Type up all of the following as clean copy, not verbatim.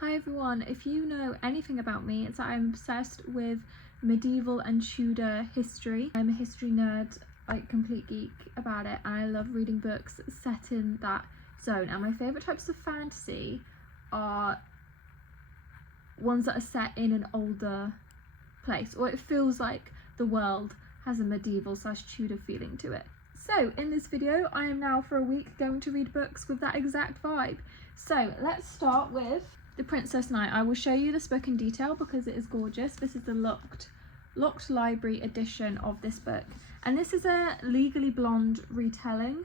Hi everyone, if you know anything about me, it's that I'm obsessed with medieval and Tudor history. I'm a history nerd, like complete geek about it, and I love reading books set in that zone. And my favourite types of fantasy are ones that are set in an older place, or it feels like the world has a medieval / Tudor feeling to it. So in this video, I am now for a week going to read books with that exact vibe. So let's start with The Princess Knight. I will show you this book in detail because it is gorgeous. This is the locked library edition of this book. And this is a Legally Blonde retelling,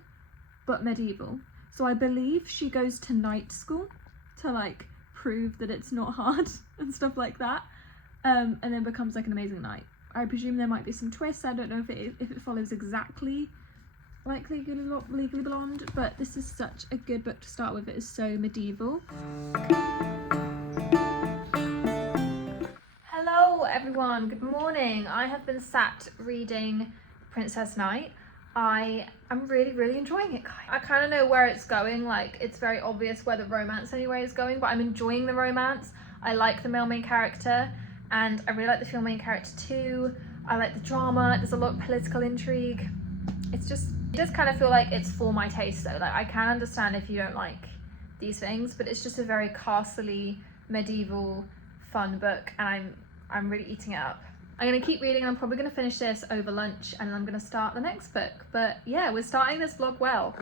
but medieval. So I believe she goes to night school to like prove that it's not hard and stuff like that. And then becomes like an amazing knight. I presume there might be some twists. I don't know if it follows exactly like Legally Blonde, but this is such a good book to start with. It is so medieval. Hello everyone, good morning. I have been sat reading Princess Knight. I am really enjoying it. I kind of know where it's going, like it's very obvious where the romance anyway is going, but I'm enjoying the romance. I like the male main character and I really like the female main character too. I like the drama, there's a lot of political intrigue. It does kind of feel like it's for my taste though. Like I can understand if you don't like these things, but it's just a very castle-y, medieval, fun book, and I'm really eating it up. I'm gonna keep reading and I'm probably gonna finish this over lunch and I'm gonna start the next book. But yeah, we're starting this vlog well.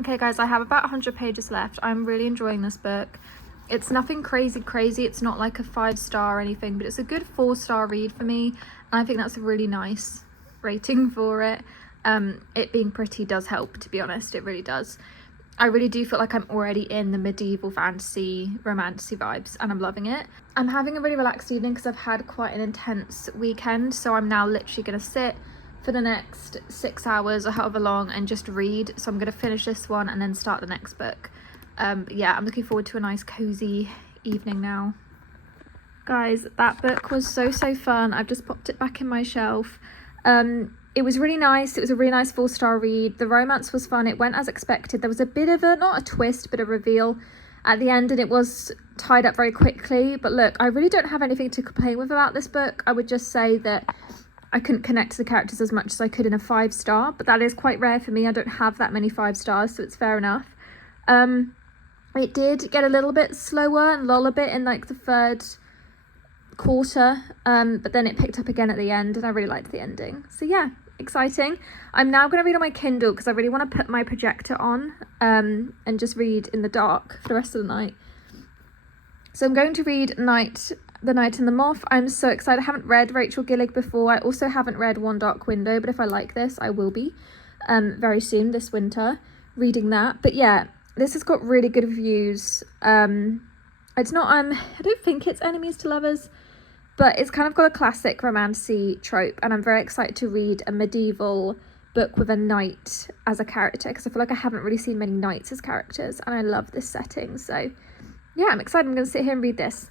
Okay guys, I have about 100 pages left. I'm really enjoying this book. It's nothing crazy. It's not like a 5-star or anything, but it's a good 4-star read for me. And I think that's a really nice rating for it. It being pretty does help, to be honest. It really does. I really do feel like I'm already in the medieval fantasy, romantasy vibes, and I'm loving it. I'm having a really relaxed evening because I've had quite an intense weekend. So I'm now literally going to sit for the next 6 hours or however long and just read. So I'm going to finish this one and then start the next book. Yeah, I'm looking forward to a nice cozy evening now. Guys, that book was so fun. I've just popped it back in my shelf. It was really nice. It was a really nice 4-star read. The romance was fun. It went as expected. There was a bit of a, not a twist, but a reveal at the end, and it was tied up very quickly. But look, I really don't have anything to complain with about this book. I would just say that I couldn't connect to the characters as much as I could in a 5-star, but that is quite rare for me. I don't have that many 5 stars, so it's fair enough. It did get a little bit slower and lull a bit in like the 3rd quarter, but then it picked up again at the end, and I really liked the ending. So yeah, exciting. I'm now going to read on my Kindle because I really want to put my projector on and just read in the dark for the rest of the night. So I'm going to read The Knight and the Moth. I'm so excited. I haven't read Rachel Gillig before. I also haven't read One Dark Window, but if I like this, I will be very soon this winter reading that. But yeah, this has got really good reviews. It's not I don't think it's enemies to lovers, but it's kind of got a classic romantasy trope, and I'm very excited to read a medieval book with a knight as a character because I feel like I haven't really seen many knights as characters, and I love this setting. So yeah, I'm excited. I'm going to sit here and read this.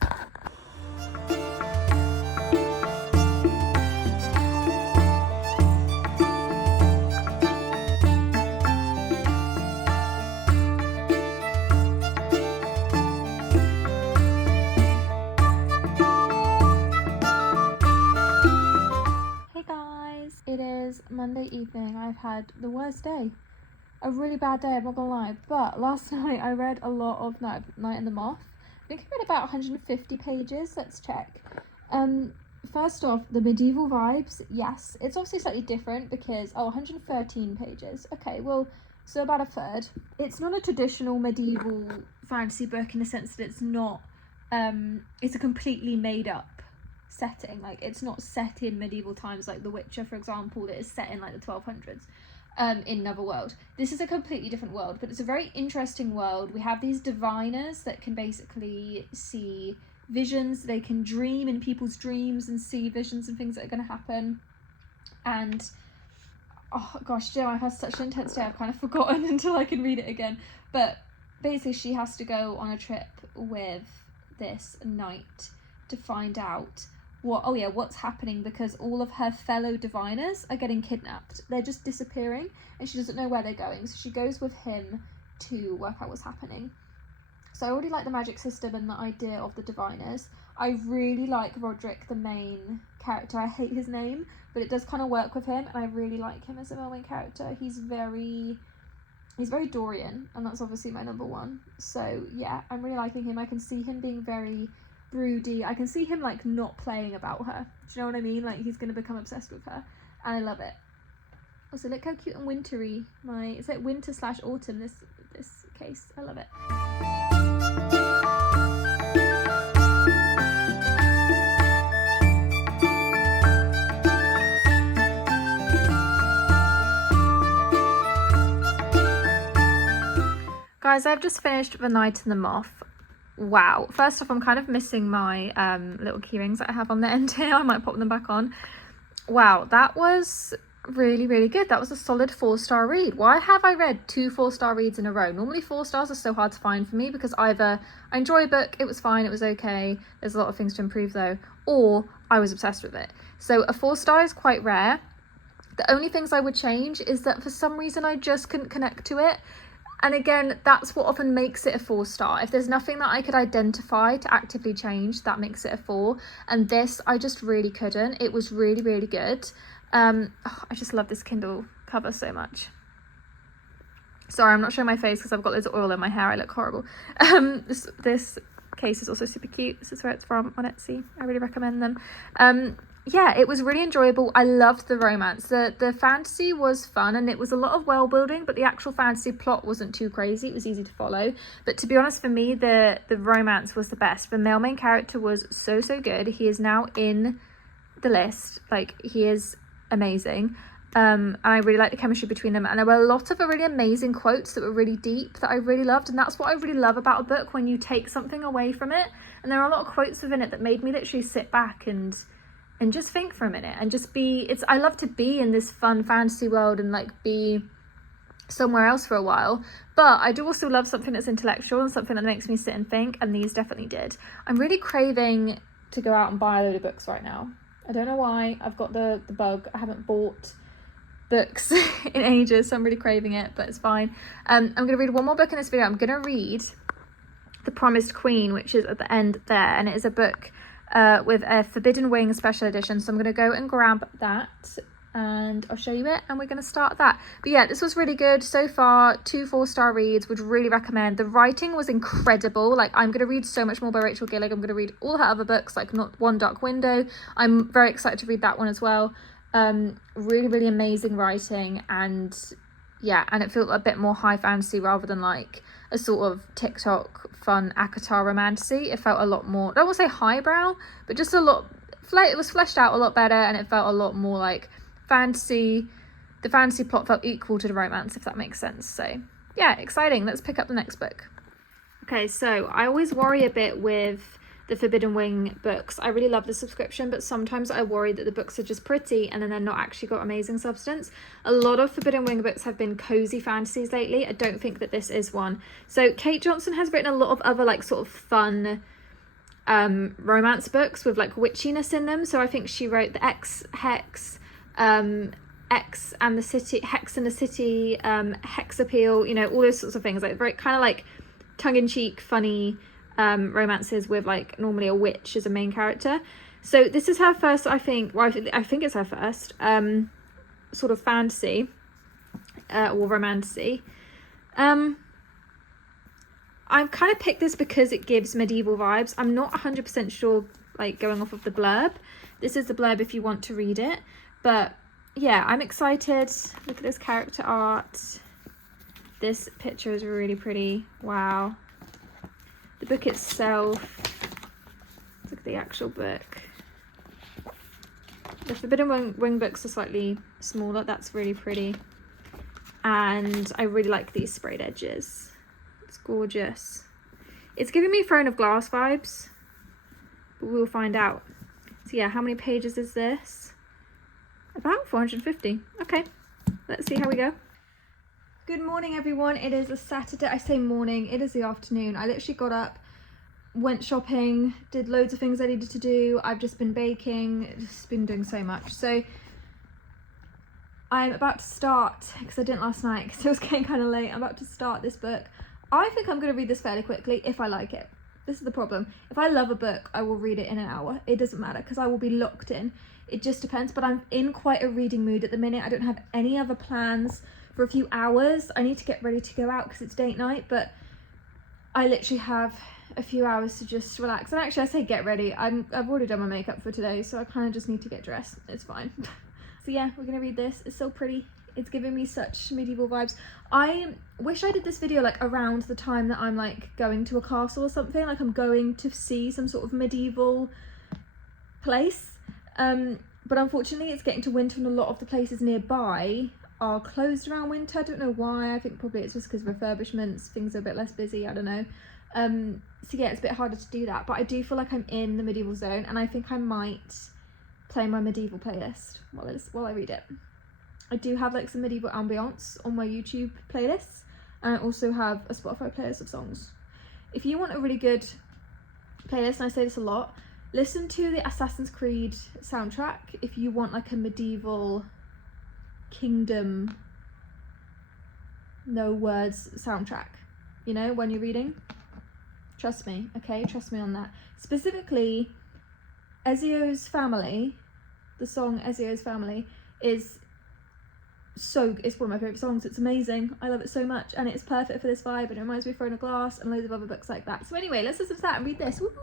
It is Monday evening. I've had the worst day. A really bad day, I'm not gonna lie. But last night I read a lot of Knight and the Moth. I think I read about 150 pages. Let's check. First off, the medieval vibes, yes. It's obviously slightly different because, 113 pages. Okay, well, so about a third. It's not a traditional medieval fantasy book in the sense that it's not, it's a completely made up setting. Like it's not set in medieval times like The Witcher, for example, that is set in like the 1200s in another world. This is a completely different world, but it's a very interesting world. We have these diviners that can basically see visions. They can dream in people's dreams and see visions and things that are going to happen. And oh gosh, Jill, I've had such an intense day, I've kind of forgotten until I can read it again. But basically she has to go on a trip with this knight to find out what's happening, because all of her fellow diviners are getting kidnapped. They're just disappearing and she doesn't know where they're going, so she goes with him to work out what's happening. So I already like the magic system and the idea of the diviners. I really like Roderick, the main character. I hate his name, but it does kind of work with him, and I really like him as a main character. He's very Dorian, and that's obviously my number one. So yeah, I'm really liking him. I can see him being very broody. I can see him like not playing about her. Do you know what I mean? Like he's gonna become obsessed with her, and I love it. Also, look how cute and wintry it's like winter/autumn this case. I love it. Guys, I've just finished The Night and the Moth. Wow. First off, I'm kind of missing my little key rings that I have on the end here. I might pop them back on. Wow, that was really, really good. That was a solid 4-star read. Why have I read 2 4-star reads in a row? Normally 4 stars are so hard to find for me, because either I enjoy a book, it was fine, it was okay, there's a lot of things to improve though, or I was obsessed with it. So a 4-star is quite rare. The only things I would change is that for some reason I just couldn't connect to it. And again, that's what often makes it a 4-star. If there's nothing that I could identify to actively change, that makes it a 4. And this, I just really couldn't. It was really, really good. I just love this Kindle cover so much. Sorry, I'm not showing my face because I've got loads of oil in my hair. I look horrible. This case is also super cute. This is where it's from, on Etsy. I really recommend them. Yeah, it was really enjoyable. I loved the romance. The fantasy was fun, and it was a lot of world building, but the actual fantasy plot wasn't too crazy. It was easy to follow. But to be honest, for me, the romance was the best. The male main character was so good. He is now in the list. Like, he is amazing. And I really like the chemistry between them, and there were a lot of really amazing quotes that were really deep that I really loved. And that's what I really love about a book, when you take something away from it. And there are a lot of quotes within it that made me literally sit back and just think for a minute and just be, I love to be in this fun fantasy world and like be somewhere else for a while, but I do also love something that's intellectual and something that makes me sit and think, and these definitely did. I'm really craving to go out and buy a load of books right now. I don't know why. I've got the bug. I haven't bought books in ages, so I'm really craving it, but it's fine. I'm gonna read one more book in this video. I'm gonna read The Promised Queen, which is at the end there, and it is a book with a Forbidden Wing special edition. So I'm going to go and grab that and I'll show you it, and we're going to start that. But yeah, this was really good so far. 2 4-star reads, would really recommend. The writing was incredible. Like, I'm going to read so much more by Rachel Gillig. I'm going to read all her other books, like Not One Dark Window. I'm very excited to read that one as well. Really, really amazing writing, and yeah, and it felt a bit more high fantasy rather than like a sort of TikTok fun acotar romantasy. It felt a lot more, I don't want to say highbrow, but just a lot, it was fleshed out a lot better, and it felt a lot more like fantasy. The fantasy plot felt equal to the romance, if that makes sense. So yeah, exciting. Let's pick up the next book. Okay, so I always worry a bit with the Forbidden Wing books. I really love the subscription, but sometimes I worry that the books are just pretty and then they're not actually got amazing substance. A lot of Forbidden Wing books have been cozy fantasies lately. I don't think that this is one. So Kate Johnson has written a lot of other like sort of fun romance books with like witchiness in them. So I think she wrote the Hex and the City, Hex Appeal, you know, all those sorts of things, like very kind of like tongue-in-cheek funny romances with like normally a witch as a main character. So this is her first, I think it's her first sort of fantasy or romantasy. I've kind of picked this because it gives medieval vibes. I'm not 100% sure, like going off of the blurb. This is the blurb if you want to read it, but yeah, I'm excited. Look at this character art. This picture is really pretty. Wow. The book itself, look at the actual book. The Forbidden Wing books are slightly smaller. That's really pretty. And I really like these sprayed edges. It's gorgeous. It's giving me Throne of Glass vibes, but we'll find out. So yeah, how many pages is this? About 450. Okay, let's see how we go. Good morning, everyone. It is a Saturday. I say morning, it is the afternoon. I literally got up went shopping, did loads of things I needed to do. I've just been baking, just been doing so much. So I'm about to start, because I didn't last night because it was getting kind of late. I'm about to start this book. I think I'm going to read this fairly quickly if I like it. This is the problem. If I love a book, I will read it in an hour. It doesn't matter because I will be locked in. It just depends, but I'm in quite a reading mood at the minute. I don't have any other plans for a few hours. I need to get ready to go out because it's date night, but I literally have a few hours to just relax. And actually I say get ready. I've already done my makeup for today, so I kind of just need to get dressed. It's fine. So yeah, we're gonna read this. It's so pretty. It's giving me such medieval vibes. I wish I did this video like around the time that I'm like going to a castle or something, like I'm going to see some sort of medieval place. But unfortunately it's getting to winter and a lot of the places nearby are closed around winter. I don't know why. I think probably it's just because refurbishments, things are a bit less busy, I don't know. So yeah, it's a bit harder to do that, but I do feel like I'm in the medieval zone, and I think I might play my medieval playlist while I read it. I do have like some medieval ambience on my YouTube playlists, and I also have a Spotify playlist of songs. If you want a really good playlist, and I say this a lot, listen to the Assassin's Creed soundtrack if you want like a medieval kingdom, no words soundtrack, you know, when you're reading. Trust me, okay? Trust me on that. Specifically, Ezio's Family, the song Ezio's Family, it's one of my favourite songs. It's amazing. I love it so much, and it's perfect for this vibe, and it reminds me of Throne of Glass and loads of other books like that. So anyway, let's listen to that and read this. Woo-hoo!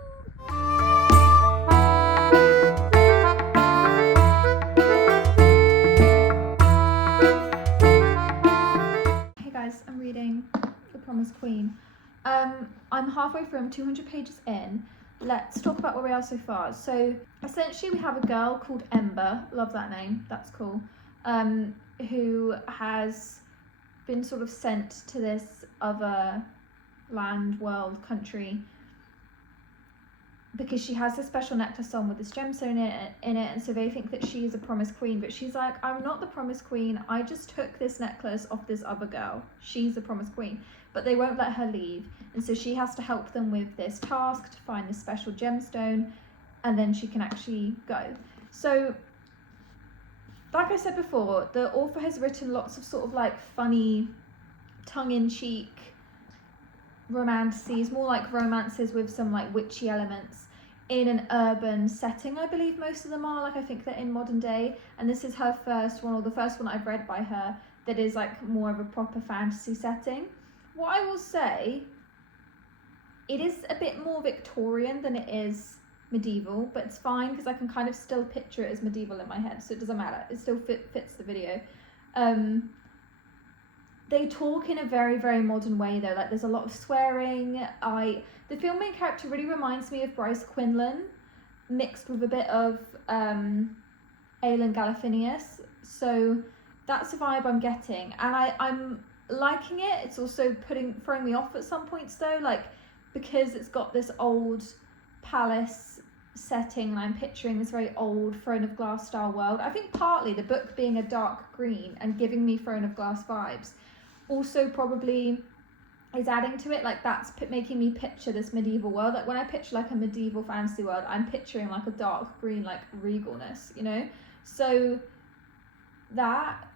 Hey guys, I'm reading The Promised Queen. I'm halfway through, I'm 200 pages in. Let's talk about where we are so far. So essentially we have a girl called Ember, love that name, that's cool, who has been sort of sent to this other land, world, country, because she has this special necklace on with this gemstone in it, and so they think that she's a promised queen, but she's like, I'm not the promised queen, I just took this necklace off this other girl, she's the promised queen. But they won't let her leave, and so she has to help them with this task to find this special gemstone, and then she can actually go. So like I said before, the author has written lots of sort of like funny, tongue-in-cheek romances, more like romances with some like witchy elements in an urban setting. I believe most of them are, like I think they're in modern day, and this is her first one, or the first one I've read by her that is like more of a proper fantasy setting. What I will say, it is a bit more Victorian than it is medieval, but it's fine because I can kind of still picture it as medieval in my head, so it doesn't matter, it still fits the video. They talk in a very, very modern way though, like there's a lot of swearing. The film main character really reminds me of Bryce Quinlan, mixed with a bit of Aelin Galifianakis, so that's the vibe I'm getting, and I'm liking it. It's also throwing me off at some points though, like because it's got this old palace setting and I'm picturing this very old Throne of Glass style world. I think partly the book being a dark green and giving me Throne of Glass vibes also probably is adding to it, like that's making me picture this medieval world. Like when I picture like a medieval fantasy world, I'm picturing like a dark green, like regalness, you know. So that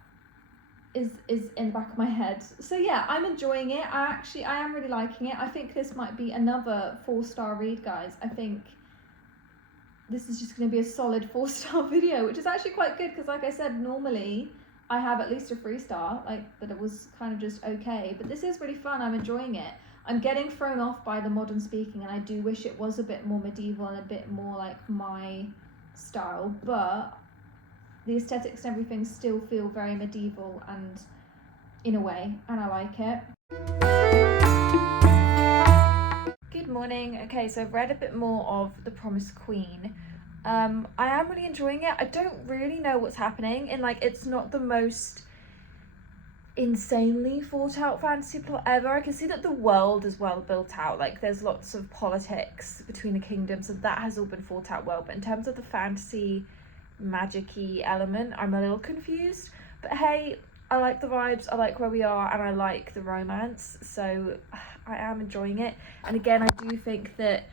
is in the back of my head. So yeah, I'm enjoying it. I am really liking it. I think this might be another 4-star read, guys. I think this is just going to be a solid 4-star video, which is actually quite good because like I said, normally I have at least a 3-star, like, but it was kind of just okay. But this is really fun. I'm enjoying it. I'm getting thrown off by the modern speaking, and I do wish it was a bit more medieval and a bit more like my style, but the aesthetics and everything still feel very medieval and in a way, and I like it. Good morning. Okay, so I've read a bit more of The Promised Queen. I am really enjoying it. I don't really know what's happening, and like it's not the most insanely thought out fantasy plot ever. I can see that the world is well built out, like there's lots of politics between the kingdoms, so that has all been thought out well, but in terms of the fantasy magic-y element, I'm a little confused. But hey, I like the vibes, I like where we are, and I like the romance, so I am enjoying it. And again, I do think that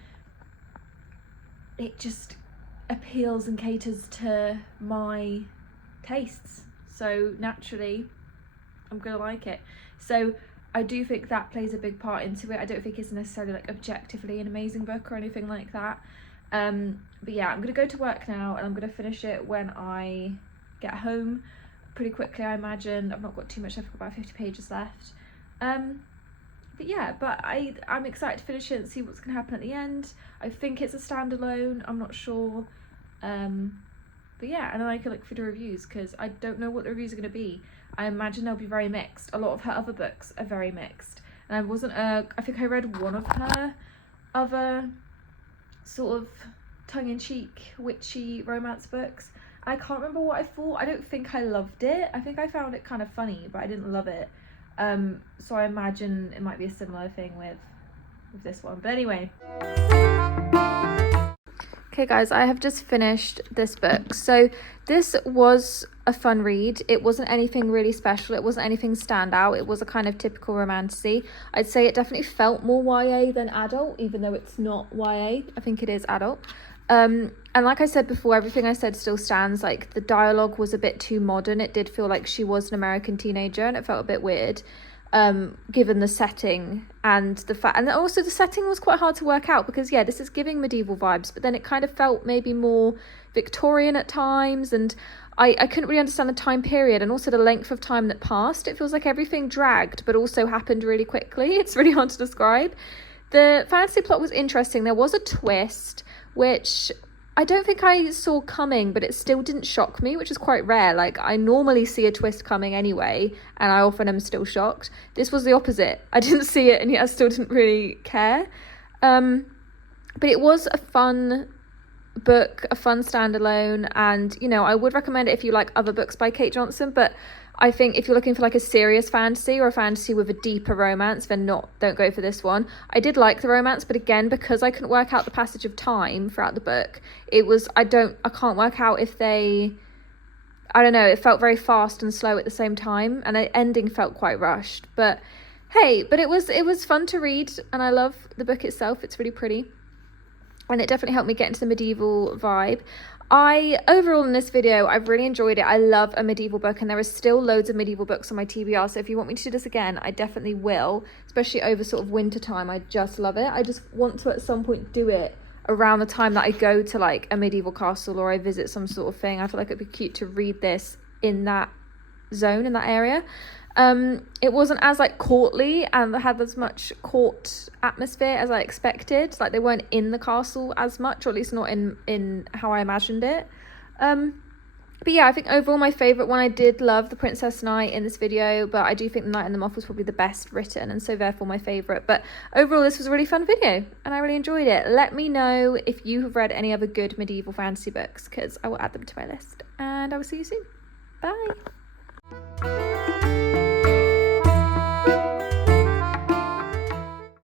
it just appeals and caters to my tastes, so naturally I'm gonna like it. So I do think that plays a big part into it. I don't think it's necessarily like objectively an amazing book or anything like that. But yeah, I'm gonna go to work now and I'm gonna finish it when I get home pretty quickly, I imagine. I've not got too much, I've got about 50 pages left. But yeah, I'm excited to finish it and see what's gonna happen at the end. I think it's a standalone, I'm not sure. But yeah, and then I can look through the reviews because I don't know what the reviews are gonna be. I imagine they'll be very mixed. A lot of her other books are very mixed. And I think I read one of her other sort of tongue-in-cheek, witchy romance books. I can't remember what I thought. I don't think I loved it. I think I found it kind of funny, but I didn't love it. So I imagine it might be a similar thing with this one. But anyway. Okay guys, I have just finished this book. So this was a fun read. It wasn't anything really special. It wasn't anything standout. It was a kind of typical romantasy. I'd say it definitely felt more YA than adult, even though it's not YA. I think it is adult. And like I said before, everything I said still stands. Like, the dialogue was a bit too modern. It did feel like she was an American teenager and it felt a bit weird. Given the setting and the fact, and also the setting was quite hard to work out because yeah, this is giving medieval vibes, but then it kind of felt maybe more Victorian at times, and I couldn't really understand the time period and also the length of time that passed. It feels like everything dragged but also happened really quickly. It's really hard to describe. The fantasy plot was interesting. There was a twist which I don't think I saw coming, but it still didn't shock me, which is quite rare. Like, I normally see a twist coming anyway, and I often am still shocked. This was the opposite. I didn't see it, and yet I still didn't really care. But it was a fun book, a fun standalone, and, you know, I would recommend it if you like other books by Kate Johnson, but I think if you're looking for like a serious fantasy or a fantasy with a deeper romance, then don't go for this one. I did like the romance, but again, because I couldn't work out the passage of time throughout the book, I can't work out if I don't know, it felt very fast and slow at the same time, and the ending felt quite rushed. But hey, it was fun to read, and I love the book itself. It's really pretty, and it definitely helped me get into the medieval vibe. Overall in this video, I've really enjoyed it. I love a medieval book, and there are still loads of medieval books on my TBR, so if you want me to do this again, I definitely will, especially over sort of winter time. I just love it. I just want to at some point do it around the time that I go to like a medieval castle or I visit some sort of thing. I feel like it'd be cute to read this in that zone, in that area. It wasn't as like courtly and had as much court atmosphere as I expected. Like, they weren't in the castle as much, or at least not in how I imagined it. But yeah, I think overall my favourite one, I did love The Princess Knight in this video, but I do think The Knight and the Moth was probably the best written, and so therefore my favourite. But overall, this was a really fun video and I really enjoyed it. Let me know if you have read any other good medieval fantasy books, because I will add them to my list, and I will see you soon. Bye.